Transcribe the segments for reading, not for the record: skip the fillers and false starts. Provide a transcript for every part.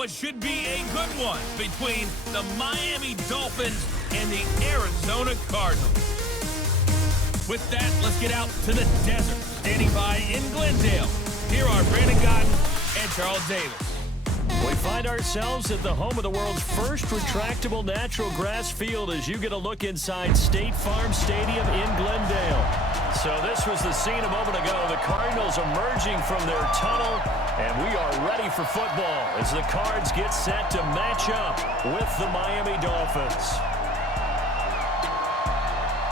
what should be a good one between the Miami Dolphins and the Arizona Cardinals. With that, let's get out to the desert. Standing by in Glendale, here are Brandon Cotton and Charles Davis. We find ourselves at the home of the world's first retractable natural grass field as you get a look inside State Farm Stadium in Glendale. So this was the scene a moment ago. The Cardinals emerging from their tunnel, and we are ready for football as the Cards get set to match up with the Miami Dolphins.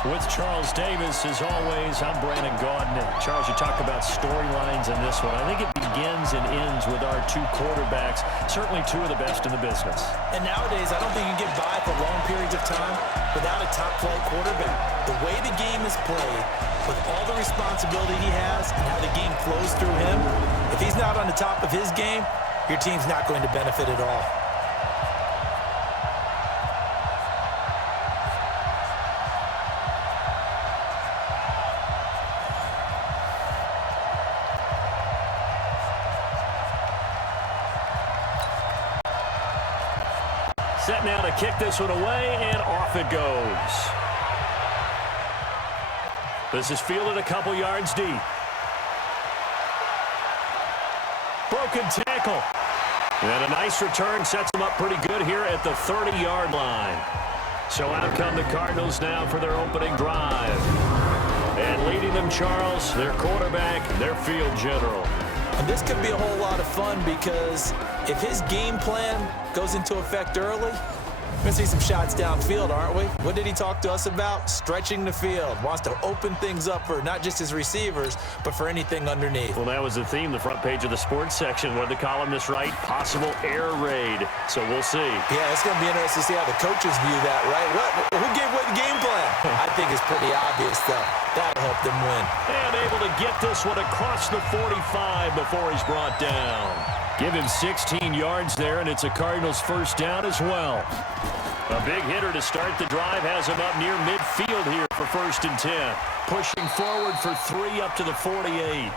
With Charles Davis, as always, I'm Brandon Gaudin. Charles, you talk about storylines in this one. I think it begins and ends with our two quarterbacks, certainly two of the best in the business. And nowadays, I don't think you can get by for long periods of time without a top-flight quarterback. The way the game is played, with all the responsibility he has and how the game flows through him, if he's not on the top of his game, your team's not going to benefit at all. Set now to kick this one away, and off it goes. This is fielded a couple yards deep. Broken tackle. And a nice return sets them up pretty good here at the 30-yard line. So out come the Cardinals now for their opening drive. And leading them, Charles, their quarterback, their field general. And this could be a whole lot of fun because if his game plan goes into effect early, we're going to see some shots downfield, aren't we? What did he talk to us about? Stretching the field. Wants to open things up for not just his receivers, but for anything underneath. Well, that was the theme, the front page of the sports section. What did the columnist write? Possible air raid. So we'll see. Yeah, it's going to be interesting to see how the coaches view that, right? Who gave what game plan? I think it's pretty obvious, though. That'll help them win. And able to get this one across the 45 before he's brought down. Give him 16 yards there, and it's a Cardinals first down as well. A big hitter to start the drive has him up near midfield here for 1st and 10. Pushing forward for 3 up to the 48.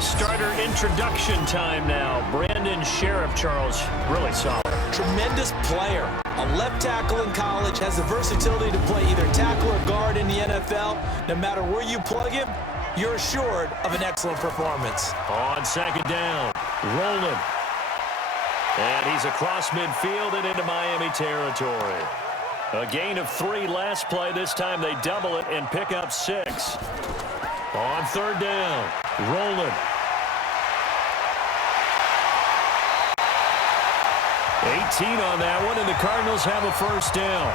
Starter introduction time now. Brandon Sheriff, Charles, really solid. Tremendous player. A left tackle in college, has the versatility to play either tackle or guard in the NFL. No matter where you plug him, you're assured of an excellent performance. On 2nd down, rolling. And he's across midfield and into Miami territory. A gain of 3 last play. This time they double it and pick up 6. On 3rd down, rolling. 18 on that one, and the Cardinals have a first down.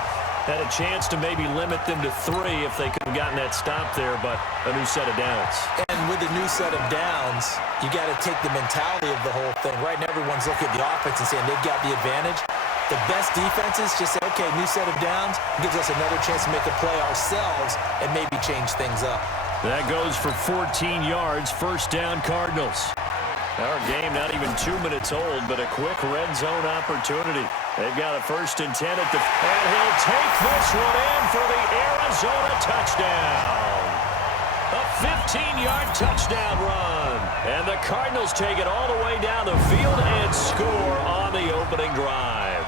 Had a chance to maybe limit them to 3 if they could have gotten that stop there, but a new set of downs. And with a new set of downs, you got to take the mentality of the whole thing. Right now, everyone's looking at the offense and saying they've got the advantage. The best defenses just say, okay, new set of downs, gives us another chance to make a play ourselves and maybe change things up. That goes for 14 yards, first down Cardinals. Our game not even 2 minutes old, but a quick red zone opportunity. They've got a 1st and 10 at the... And he'll take this one in for the Arizona touchdown. A 15-yard touchdown run. And the Cardinals take it all the way down the field and score on the opening drive.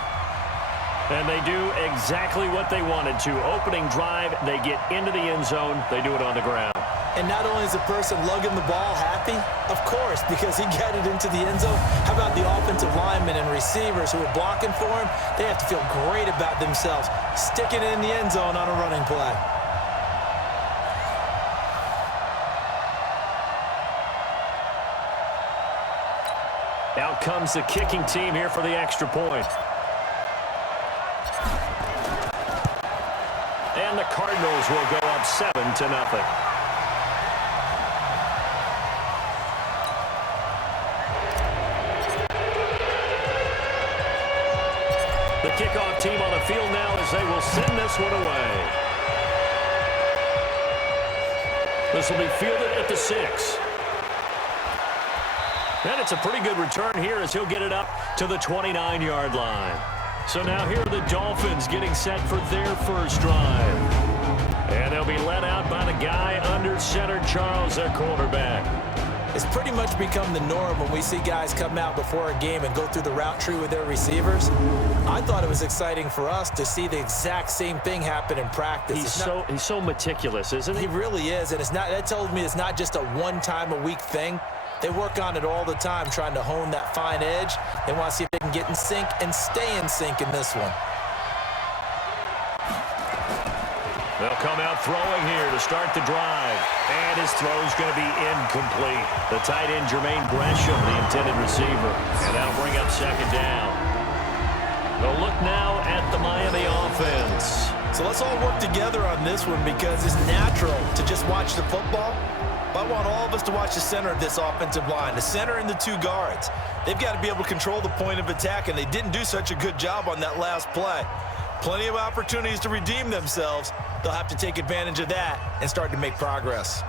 And they do exactly what they wanted to. Opening drive, they get into the end zone. They do it on the ground. And not only is the person lugging the ball happy, of course, because he got it into the end zone. How about the offensive linemen and receivers who are blocking for him? They have to feel great about themselves, sticking it in the end zone on a running play. Out comes the kicking team here for the extra point. And the Cardinals will go up 7-0. The kickoff team on the field now as they will send this one away. This will be fielded at the 6. And it's a pretty good return here as he'll get it up to the 29-yard line. So now here are the Dolphins getting set for their first drive. And they'll be led out by the guy under center, Charles, their quarterback. It's pretty much become the norm when we see guys come out before a game and go through the route tree with their receivers. I thought it was exciting for us to see the exact same thing happen in practice. He's so meticulous, isn't he? He really is, and that tells me it's not just a one-time-a-week thing. They work on it all the time, trying to hone that fine edge. They want to see if they can get in sync and stay in sync in this one. They'll come out throwing here to start the drive. And his throw's going to be incomplete. The tight end, Jermaine Gresham, the intended receiver. And that'll bring up second down. They'll look now at the Miami offense. So let's all work together on this one because it's natural to just watch the football. But I want all of us to watch the center of this offensive line, the center and the two guards. They've got to be able to control the point of attack, and they didn't do such a good job on that last play. Plenty of opportunities to redeem themselves. They'll have to take advantage of that and start to make progress.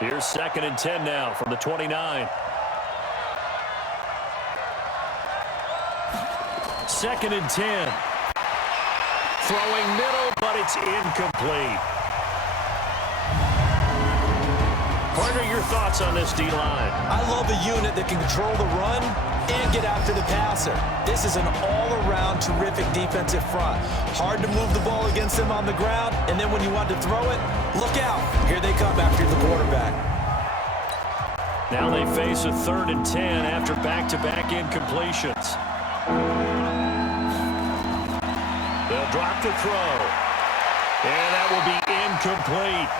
Here's 2nd and 10 now from the 29. 2nd and 10. Throwing middle, but it's incomplete. Partner, your thoughts on this D-line? I love a unit that can control the run and get after the passer. This is an all-around terrific defensive front. Hard to move the ball against them on the ground, and then when you want to throw it, look out. Here they come after the quarterback. Now they face a 3rd and 10 after back-to-back incompletions. They'll drop the throw. And that will be incomplete.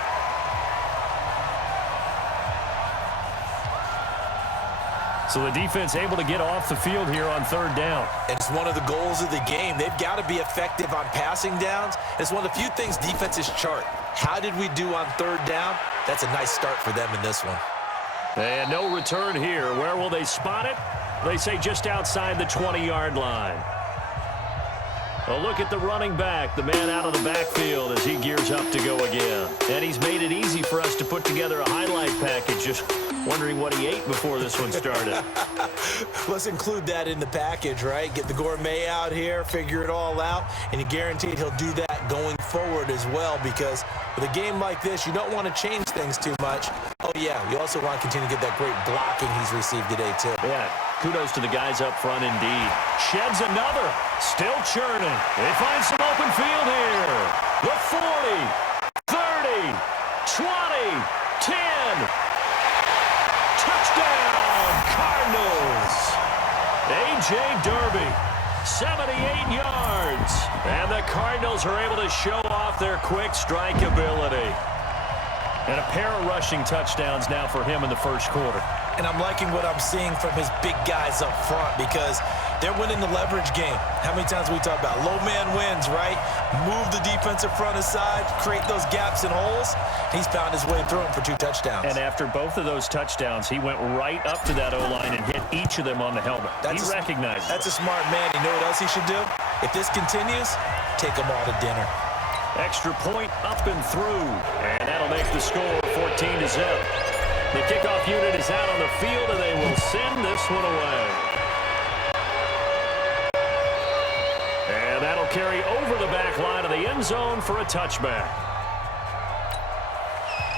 So the defense able to get off the field here on 3rd down. And it's one of the goals of the game. They've got to be effective on passing downs. It's one of the few things defenses chart. How did we do on 3rd down? That's a nice start for them in this one. And no return here. Where will they spot it? They say just outside the 20-yard line. A look at the running back, the man out of the backfield as he gears up to go again. And he's made it easy for us to put together a highlight package. Just wondering what he ate before this one started. Let's include that in the package, right? Get the gourmet out here, figure it all out, and you're guaranteed he'll do that going forward as well, because with a game like this, you don't want to change things too much. Oh, yeah, you also want to continue to get that great blocking he's received today, too. Yeah, kudos to the guys up front indeed. Sheds another, still churning. They find some open field here. The 40, 30, 20, 10. Touchdown, Cardinals. A.J. Derby, 78 yards. And the Cardinals are able to show off their quick strike ability. And a pair of rushing touchdowns now for him in the first quarter. And I'm liking what I'm seeing from his big guys up front because they're winning the leverage game. How many times we talk about low man wins, right? Move the defensive front aside, create those gaps and holes. He's found his way through them for 2 touchdowns. And after both of those touchdowns, he went right up to that O-line and hit each of them on the helmet. He recognized That's a smart man. You know what else he should do? If this continues, take them all to dinner. Extra point up and through. And that'll make the score 14-0. The kickoff unit is out on the field, and they will send this one away. And that'll carry over the back line of the end zone for a touchback.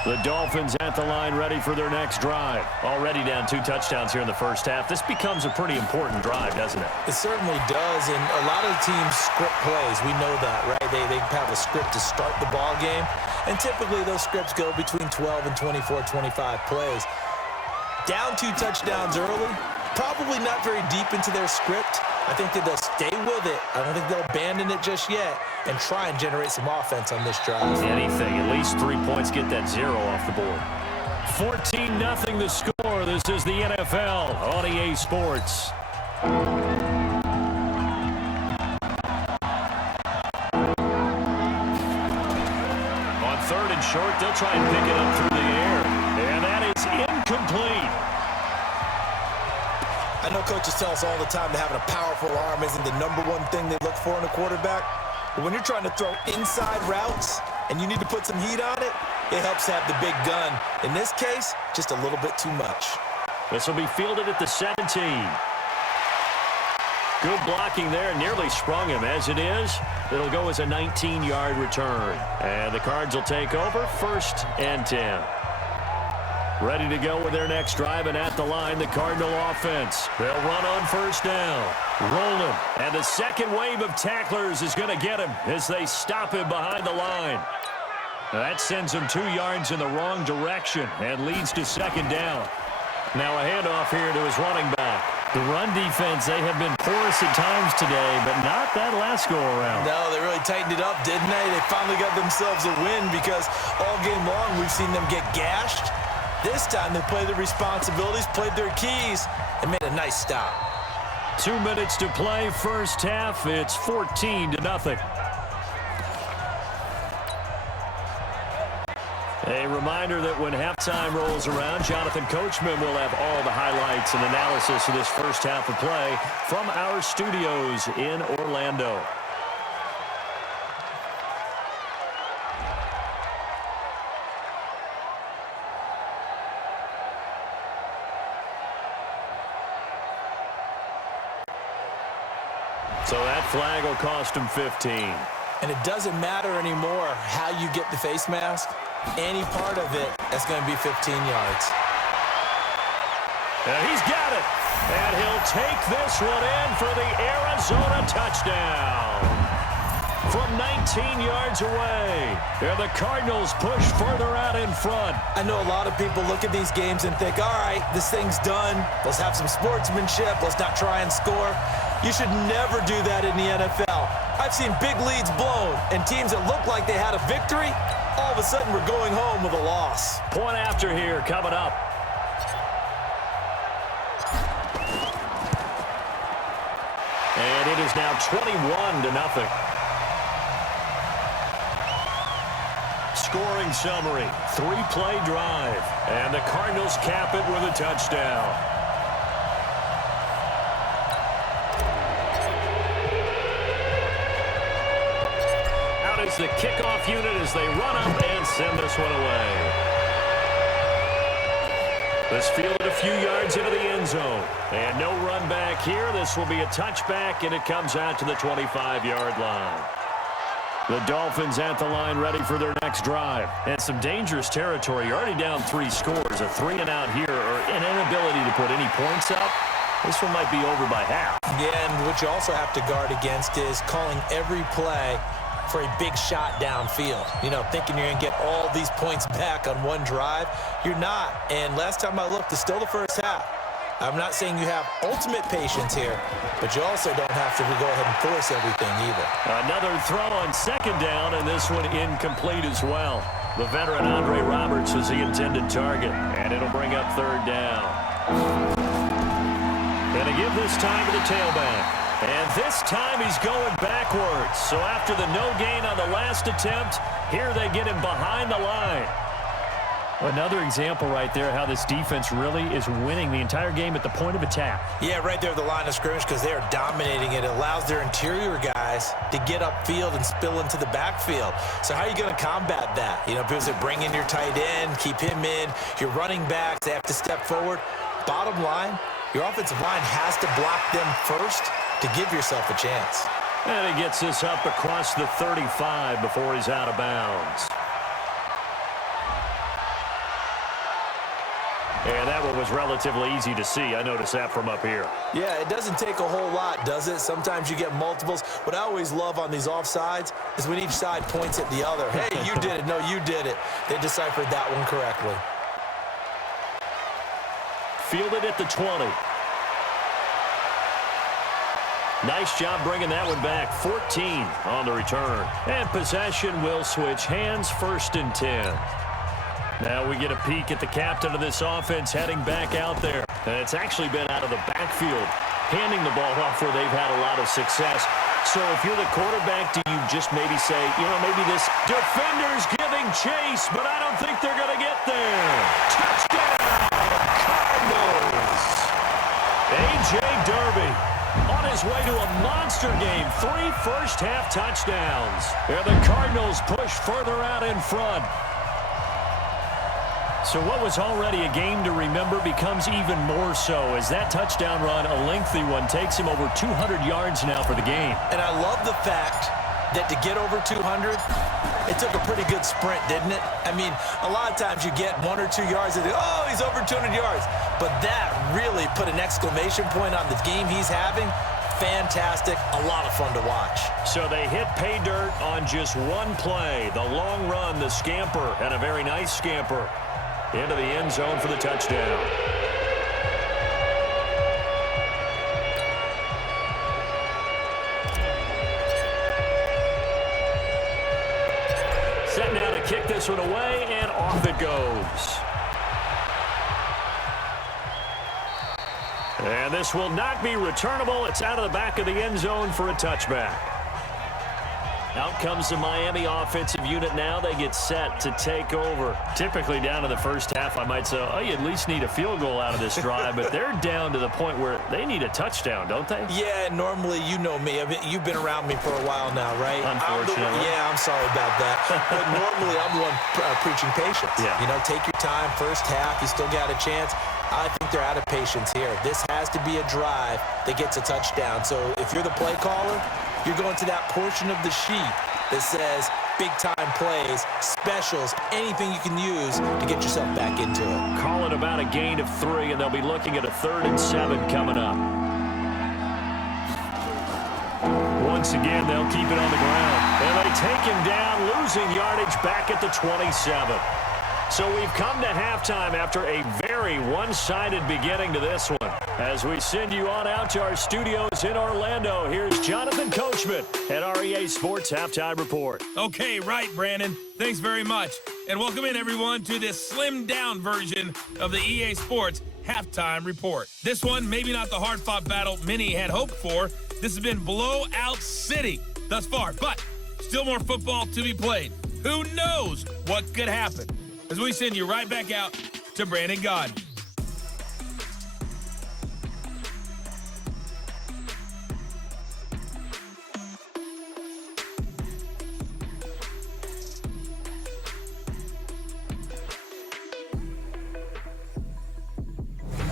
The Dolphins at the line ready for their next drive. Already down 2 touchdowns here in the first half. This becomes a pretty important drive, doesn't it? It certainly does, and a lot of teams script plays. We know that, right? They have a script to start the ball game, and typically those scripts go between 12 and 24, 25 plays. Down 2 touchdowns early, probably not very deep into their script. I think that they'll stay with it. I don't think they'll abandon it just yet and try and generate some offense on this drive. Anything, at least 3 points, get that 0 off the board. 14-0 the score. This is the NFL on EA Sports. third and short. They'll try and pick it up through the air. And that is incomplete. I know coaches tell us all the time that having a powerful arm isn't the #1 thing they look for in a quarterback. But when you're trying to throw inside routes and you need to put some heat on it, it helps have the big gun. In this case, just a little bit too much. This will be fielded at the 17. Good blocking there. Nearly sprung him. As it is, it'll go as a 19-yard return. And the Cards will take over 1st and 10. Ready to go with their next drive, and at the line, the Cardinal offense. They'll run on 1st down. Rolling. And the second wave of tacklers is going to get him as they stop him behind the line. That sends him 2 yards in the wrong direction and leads to 2nd down. Now a handoff here to his running back. The run defense, they have been porous at times today, but not that last go-around. No, they really tightened it up, didn't they? They finally got themselves a win because all game long we've seen them get gashed. This time they played their responsibilities, played their keys, and made a nice stop. 2 minutes to play, first half. It's 14-0. A reminder that when halftime rolls around, Jonathan Coachman will have all the highlights and analysis of this first half of play from our studios in Orlando. So that flag will cost him 15. And it doesn't matter anymore how you get the face mask. Any part of it is going to be 15 yards. And he's got it. And he'll take this one in for the Arizona touchdown. From 19 yards away. And the Cardinals push further out in front. I know a lot of people look at these games and think, all right, this thing's done. Let's have some sportsmanship. Let's not try and score. You should never do that in the NFL. I've seen big leads blown and teams that look like they had a victory, all of a sudden we're going home with a loss. Point after here coming up. And it is now 21-0. Scoring summary, 3-play drive. And the Cardinals cap it with a touchdown. The kickoff unit as they run up and send this one away. This fielded a few yards into the end zone. And no run back here. This will be a touchback, and it comes out to the 25-yard line. The Dolphins at the line ready for their next drive. And some dangerous territory. You're already down 3 scores. A 3-and-out here or an inability to put any points up. This one might be over by half. Yeah, and what you also have to guard against is calling every play for a big shot downfield. You know, thinking you're going to get all these points back on one drive. You're not. And last time I looked, it's still the first half. I'm not saying you have ultimate patience here, but you also don't have to go ahead and force everything either. Another throw on 2nd down, and this one incomplete as well. The veteran Andre Roberts is the intended target, and it'll bring up 3rd down. Gonna give this time to the tailback. And this time he's going backwards. So after the no gain on the last attempt, here they get him behind the line. Another example right there how this defense really is winning the entire game at the point of attack. Yeah, right there at the line of scrimmage because they are dominating it. It allows their interior guys to get upfield and spill into the backfield. So how are you going to combat that? You know, people say bring in your tight end, keep him in. Your running backs, they have to step forward. Bottom line, your offensive line has to block them first to give yourself a chance. And he gets this up across the 35 before he's out of bounds. And that one was relatively easy to see. I noticed that from up here. Yeah, it doesn't take a whole lot, does it? Sometimes you get multiples. What I always love on these offsides is when each side points at the other. Hey, you did it. No, you did it. They deciphered that one correctly. Fielded at the 20. Nice job bringing that one back. 14 on the return. And possession will switch hands, 1st and 10. Now we get a peek at the captain of this offense heading back out there. And it's actually been out of the backfield, handing the ball off where they've had a lot of success. So if you're the quarterback, do you just maybe say, maybe this defender's giving chase, but I don't think they're going to get there. Touchdown, Cardinals. A.J. Derby on his way to a monster game. 3 first-half touchdowns. And the Cardinals push further out in front. So what was already a game to remember becomes even more so as that touchdown run, a lengthy one, takes him over 200 yards now for the game. And I love the fact that to get over 200, it took a pretty good sprint, didn't it? I mean, a lot of times you get 1 or 2 yards and oh, he's over 200 yards. But that really put an exclamation point on the game he's having. Fantastic, a lot of fun to watch. So they hit pay dirt on just one play. The long run, the scamper, and a very nice scamper into the end zone for the touchdown. Set now to kick this one away, and off it goes. And this will not be returnable. It's out of the back of the end zone for a touchback. Out comes the Miami offensive unit now. They get set to take over. Typically down in the first half, I might say, oh, you at least need a field goal out of this drive. But they're down to the point where they need a touchdown, don't they? Yeah, normally, you know me. I mean, you've been around me for a while now, right? Unfortunately. I'm sorry about that. But normally, I'm the one preaching patience. Yeah. Take your time. First half, you still got a chance. I think they're out of patience here. This has to be a drive that gets a touchdown. So if you're the play caller, you're going to that portion of the sheet that says big-time plays, specials, anything you can use to get yourself back into it. Call it about a gain of 3, and they'll be looking at a 3rd and 7 coming up. Once again, they'll keep it on the ground. And they take him down, losing yardage back at the 27. So we've come to halftime after a very one-sided beginning to this one. As we send you on out to our studios in Orlando, here's Jonathan Coachman at REA Sports Halftime Report. Okay, right, Brandon. Thanks very much. And welcome in, everyone, to this slimmed-down version of the EA Sports Halftime Report. This one, maybe not the hard-fought battle many had hoped for. This has been blowout city thus far, but still more football to be played. Who knows what could happen? As we send you right back out to Brandon Gaudin.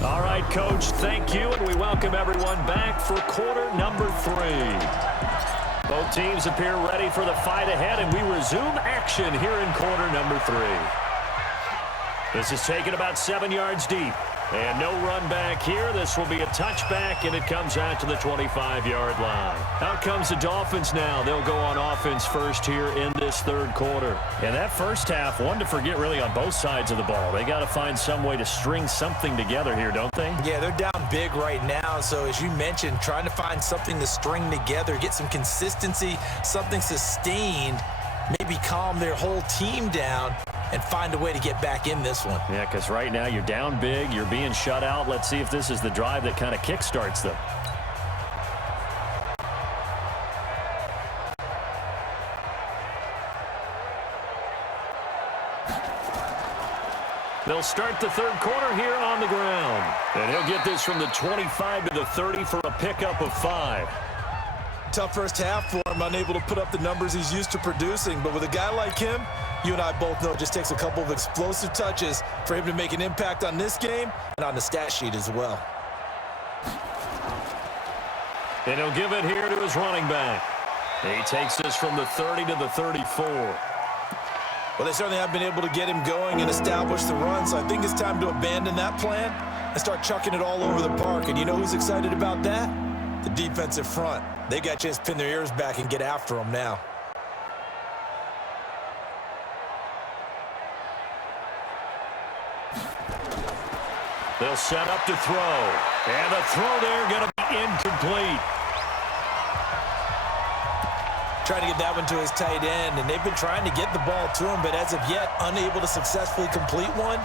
All right, Coach, thank you, and we welcome everyone back for quarter number 3. Both teams appear ready for the fight ahead, and we resume action here in quarter number 3. This is taken about 7 yards deep. And no run back here. This will be a touchback, and it comes out to the 25-yard line. Out comes the Dolphins now. They'll go on offense first here in this 3rd quarter. And that first half, one to forget really on both sides of the ball. They got to find some way to string something together here, don't they? Yeah, they're down big right now. So as you mentioned, trying to find something to string together, get some consistency, something sustained, maybe calm their whole team down and find a way to get back in this one. Yeah, because right now you're down big, you're being shut out. Let's see if this is the drive that kind of kickstarts them. They'll start the 3rd quarter here on the ground. And he'll get this from the 25 to the 30 for a pickup of 5. Tough first half for him, unable to put up the numbers he's used to producing. But with a guy like him, you and I both know it just takes a couple of explosive touches for him to make an impact on this game and on the stat sheet as well. And he'll give it here to his running back. He takes this from the 30 to the 34. Well, they certainly have been able to get him going and establish the run, so I think it's time to abandon that plan and start chucking it all over the park. And you know who's excited about that? The defensive front. They got a chance to pin their ears back and get after him now. They'll set up to throw. And the throw there going to be incomplete. Trying to get that one to his tight end, and they've been trying to get the ball to him, but as of yet, unable to successfully complete one.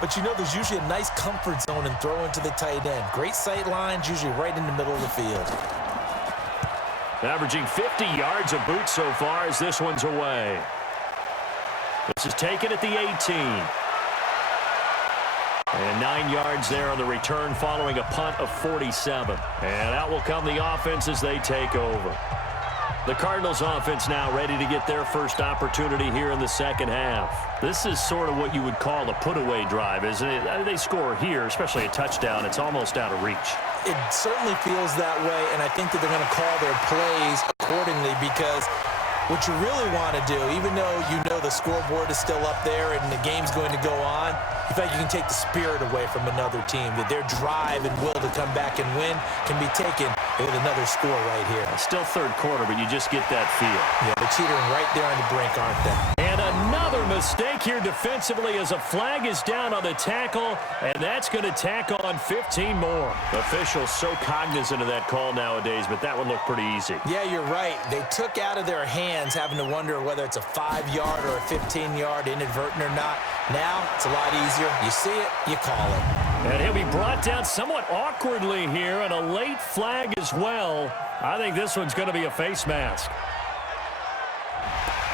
But you know there's usually a nice comfort zone in throwing to the tight end. Great sight lines, usually right in the middle of the field. Averaging 50 yards a boot so far as this one's away. This is taken at the 18. And 9 yards there on the return following a punt of 47. And out will come the offense as they take over. The Cardinals offense now ready to get their first opportunity here in the second half. This is sort of what you would call a put-away drive, isn't it? They score here, especially a touchdown. It's almost out of reach. It certainly feels that way, and I think that they're going to call their plays accordingly because what you really want to do, even though you know the scoreboard is still up there and the game's going to go on, in fact, you can take the spirit away from another team, that their drive and will to come back and win can be taken with another score right here. Still third quarter, but you just get that feel. Yeah, they're teetering right there on the brink, aren't they? And another mistake here defensively as a flag is down on the tackle, and that's going to tack on 15 more. Officials so cognizant of that call nowadays, but that one looked pretty easy. Yeah, you're right. They took out of their hands having to wonder whether it's a 5-yard or a 15-yard inadvertent or not. Now, it's a lot easier. You see it, you call it. And he'll be brought down somewhat awkwardly here, and a late flag as well. I think this one's going to be a face mask.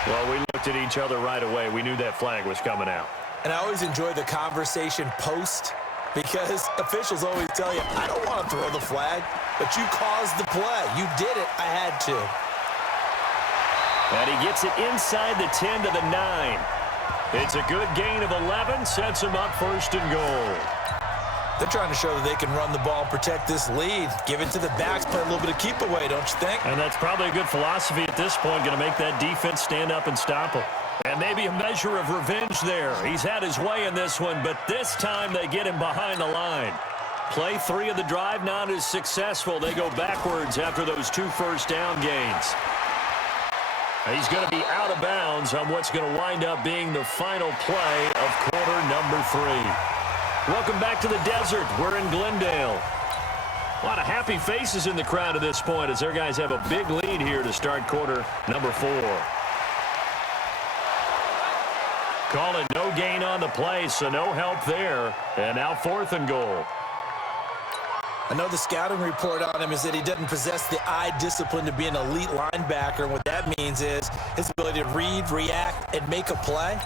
Well, we looked at each other right away. We knew that flag was coming out. And I always enjoy the conversation post because officials always tell you, I don't want to throw the flag, but you caused the play. You did it. I had to. And he gets it inside the 10 to the 9. It's a good gain of 11, sets him up first and goal. They're trying to show that they can run the ball and protect this lead. Give it to the backs, play a little bit of keep away, don't you think? And that's probably a good philosophy at this point, going to make that defense stand up and stop him. And maybe a measure of revenge there. He's had his way in this one, but this time they get him behind the line. Play 3 of the drive not as successful. They go backwards after those 2 first down gains. He's going to be out of bounds on what's going to wind up being the final play of quarter number 3. Welcome back to the desert. We're in Glendale. A lot of happy faces in the crowd at this point as their guys have a big lead here to start quarter number 4. Call it no gain on the play, so no help there. And now 4th and goal. I know the scouting report on him is that he doesn't possess the eye discipline to be an elite linebacker. And what that means is his ability to read, react, and make a play.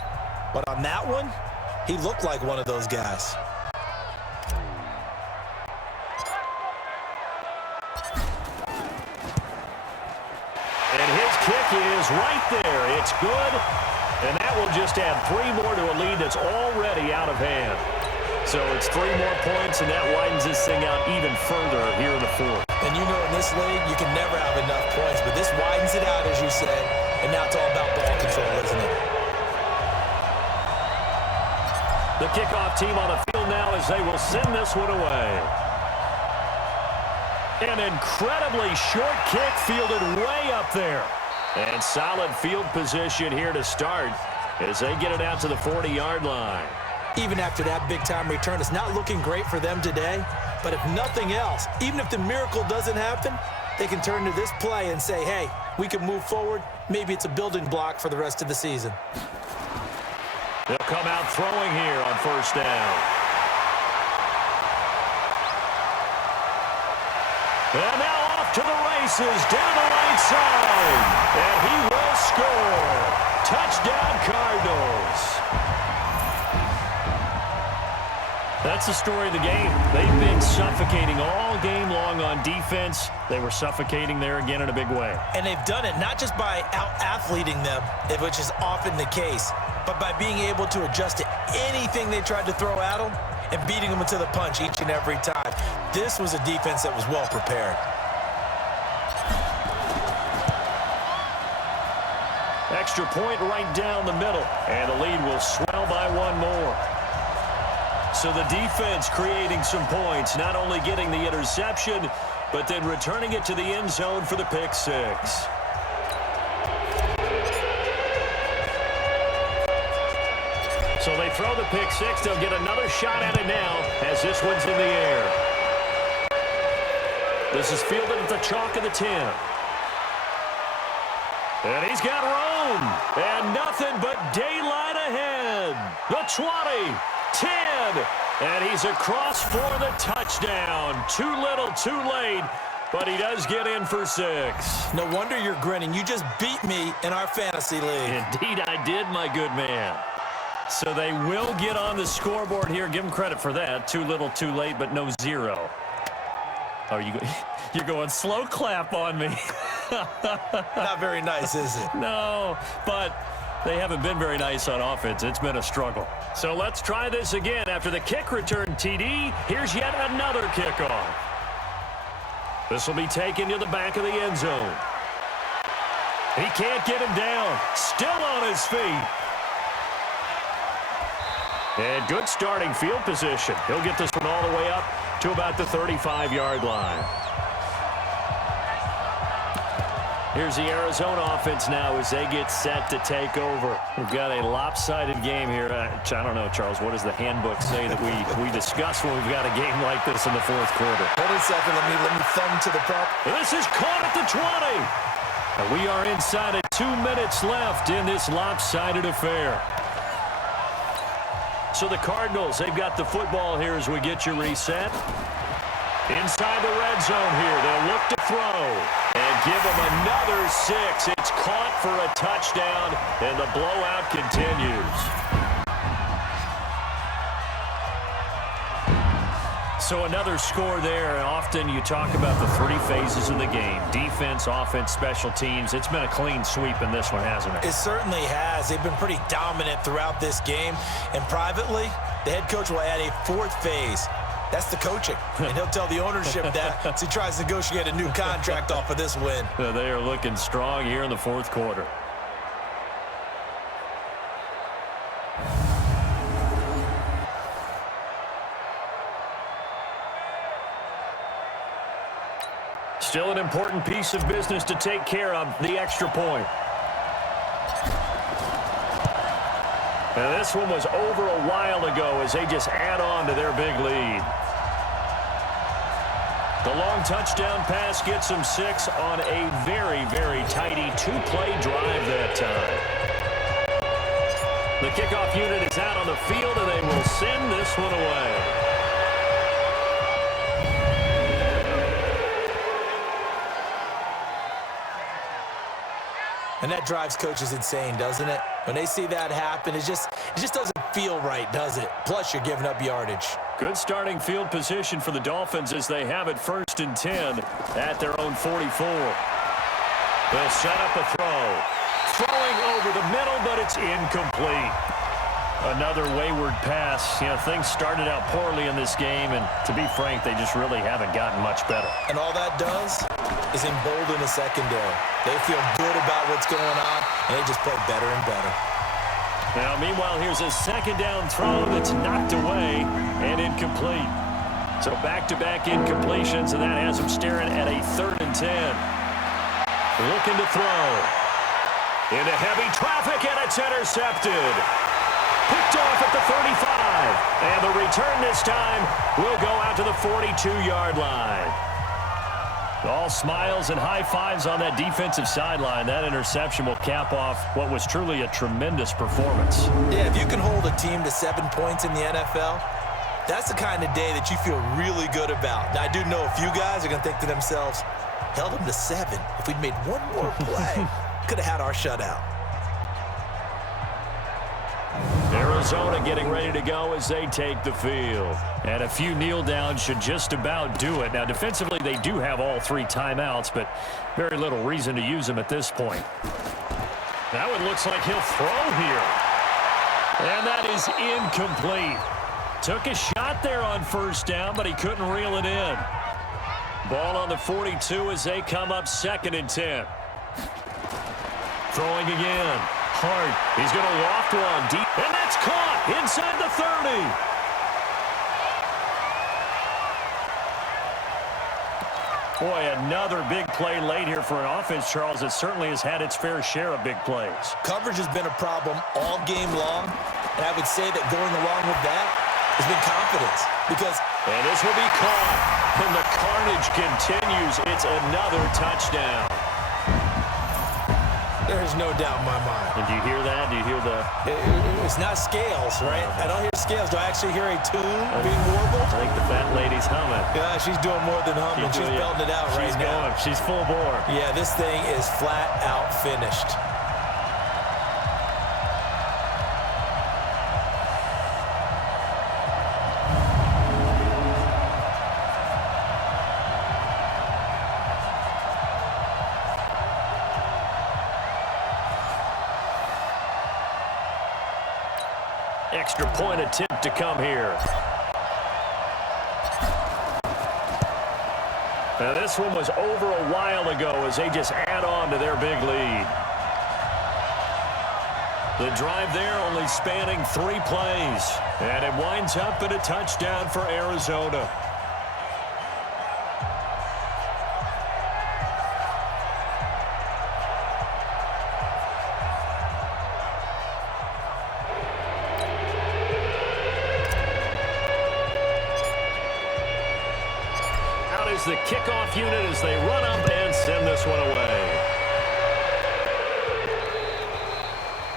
But on that one, he looked like one of those guys. And his kick is right there. It's good. And that will just add 3 more to a lead that's already out of hand. So it's 3 more points, and that widens this thing out even further here in the 4th. And you know in this league, you can never have enough points, but this widens it out, as you said, and now it's all about ball control, isn't it? The kickoff team on the field now as they will send this one away. An incredibly short kick fielded way up there. And solid field position here to start as they get it out to the 40-yard line. Even after that big-time return, it's not looking great for them today. But if nothing else, even if the miracle doesn't happen, they can turn to this play and say, hey, we can move forward. Maybe it's a building block for the rest of the season. They'll come out throwing here on 1st down. And now off to the races down the right side. And he will score. Touchdown, Cardinals. That's the story of the game. They've been suffocating all game long on defense. They were suffocating there again in a big way. And they've done it not just by out-athleting them, which is often the case, but by being able to adjust to anything they tried to throw at them and beating them to the punch each and every time. This was a defense that was well prepared. Extra point right down the middle, and the lead will swell by 1 more. So the defense creating some points, not only getting the interception, but then returning it to the end zone for the pick 6. So they throw the pick 6. They'll get another shot at it now as this one's in the air. This is fielded at the chalk of the 10. And he's got room. And nothing but daylight ahead. The 20. 10, and he's across for the touchdown. Too little, too late, but he does get in for 6. No wonder you're grinning. You just beat me in our fantasy league. Indeed I did, my good man. So they will get on the scoreboard here. Give them credit for that. Too little, too late, but no 0. Oh, you're going slow clap on me. Not very nice, is it? No, but they haven't been very nice on offense. It's been a struggle. So let's try this again. After the kick return TD, here's yet another kickoff. This will be taken to the back of the end zone. He can't get him down. Still on his feet. And good starting field position. He'll get this one all the way up to about the 35-yard line. Here's the Arizona offense now as they get set to take over. We've got a lopsided game here. I don't know, Charles, what does the handbook say that we discuss when we've got a game like this in the fourth quarter? Hold a second. Let me thumb to the prop. This is caught at the 20. And we are inside of 2 minutes left in this lopsided affair. So the Cardinals, they've got the football here as we get you reset. Inside the red zone here, they'll look to throw and give them another 6. It's caught for a touchdown, and the blowout continues. So another score there. Often you talk about the 3 phases of the game: defense, offense, special teams. It's been a clean sweep in this one, hasn't it? It certainly has. They've been pretty dominant throughout this game. And privately, the head coach will add a 4th phase. That's the coaching. And he'll tell the ownership that as he tries to negotiate a new contract off of this win. They are looking strong here in the fourth quarter. Still an important piece of business to take care of, the extra point. And this one was over a while ago as they just add on to their big lead. The long touchdown pass gets them 6 on a very, very tidy 2-play drive that time. The kickoff unit is out on the field, and they will send this one away. And that drives coaches insane, doesn't it? When they see that happen, it just doesn't feel right, does it? Plus, you're giving up yardage. Good starting field position for the Dolphins as they have it 1st and 10 at their own 44. They'll set up a throw. Throwing over the middle, but it's incomplete. Another wayward pass. You know, things started out poorly in this game, and to be frank, they just really haven't gotten much better. And all that does is embolden the secondary. They feel good about what's going on, and they just play better and better. Now, meanwhile, here's a 2nd down throw that's knocked away and incomplete. So back-to-back incompletions, and that has them staring at a 3rd and 10. Looking to throw. Into heavy traffic, and it's intercepted. Picked off at the 35. And the return this time will go out to the 42-yard line. All smiles and high fives on that defensive sideline. That interception will cap off what was truly a tremendous performance. Yeah, if you can hold a team to 7 points in the NFL, that's the kind of day that you feel really good about. Now, I do know a few guys are going to think to themselves, held them to 7. If we'd made one more play, could have had our shutout. Arizona getting ready to go as they take the field. And a few kneel downs should just about do it. Now, defensively, they do have all 3 timeouts, but very little reason to use them at this point. Now it looks like he'll throw here. And that is incomplete. Took a shot there on 1st down, but he couldn't reel it in. Ball on the 42 as they come up 2nd and 10. Throwing again. Hart. He's going to loft one deep. And that's caught inside the 30. Boy, another big play late here for an offense, Charles, that certainly has had its fair share of big plays. Coverage has been a problem all game long, and I would say that going along with that has been confidence. And this will be caught, and the carnage continues. It's another touchdown. There's no doubt in my mind. And do you hear that? Do you hear the... It's not scales, right? I don't hear scales. Do I actually hear a tune being warbled? I think the fat lady's humming. Yeah, she's doing more than humming. She's belting it out right now. She's full bore. Yeah, this thing is flat out finished. Extra point attempt to come here. Now this one was over a while ago as they just add on to their big lead. The drive there only spanning 3 plays. And it winds up in a touchdown for Arizona. The kickoff unit as they run up and send this one away.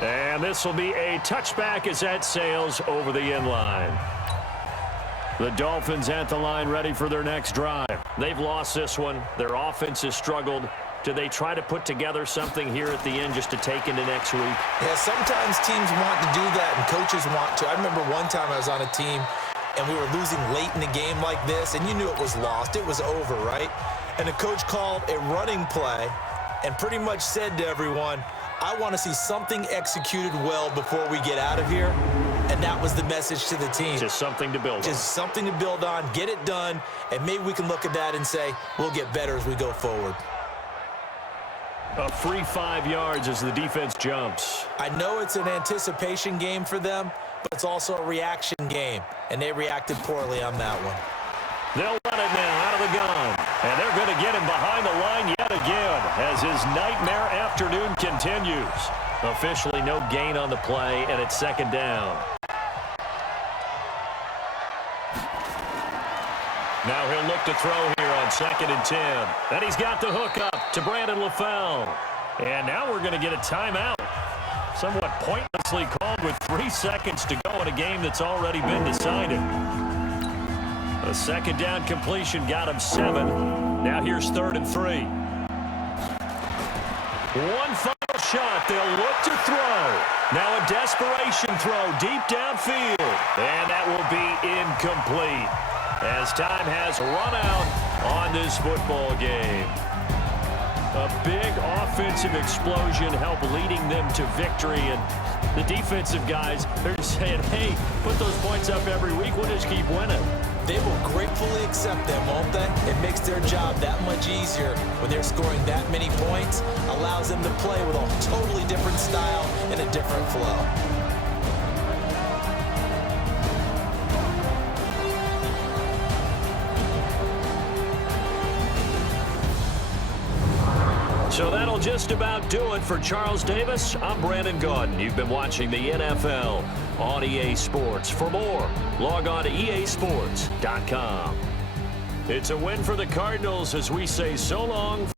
And this will be a touchback as that sails over the end line. The Dolphins at the line ready for their next drive. They've lost this one. Their offense has struggled. Do they try to put together something here at the end just to take into next week? Yeah, sometimes teams want to do that and coaches want to. I remember one time I was on a team and we were losing late in a game like this, and you knew it was lost. It was over, right? And the coach called a running play and pretty much said to everyone, I want to see something executed well before we get out of here. And that was the message to the team. Just something to build on. Just something to build on, get it done, and maybe we can look at that and say, we'll get better as we go forward. A free 5 yards as the defense jumps. I know it's an anticipation game for them, but it's also a reaction game, and they reacted poorly on that one. They'll run it now out of the gun, and they're going to get him behind the line yet again as his nightmare afternoon continues. Officially no gain on the play, and it's second down. Now he'll look to throw here on 2nd and 10. And he's got the hook up to Brandon LaFell. And now we're going to get a timeout. Somewhat pointlessly called with 3 seconds to go in a game that's already been decided. A second down completion got him 7. Now here's 3rd and 3. One final shot. They'll look to throw. Now a desperation throw deep downfield. And that will be incomplete as time has run out on this football game. A big offensive explosion helped leading them to victory, and the defensive guys, they're just saying, hey, put those points up every week, we'll just keep winning. They will gratefully accept them, won't they? It makes their job that much easier when they're scoring that many points, allows them to play with a totally different style and a different flow. So that'll just about do it for Charles Davis. I'm Brandon Gaudin. You've been watching the NFL on EA Sports. For more, log on to easports.com. It's a win for the Cardinals as we say so long.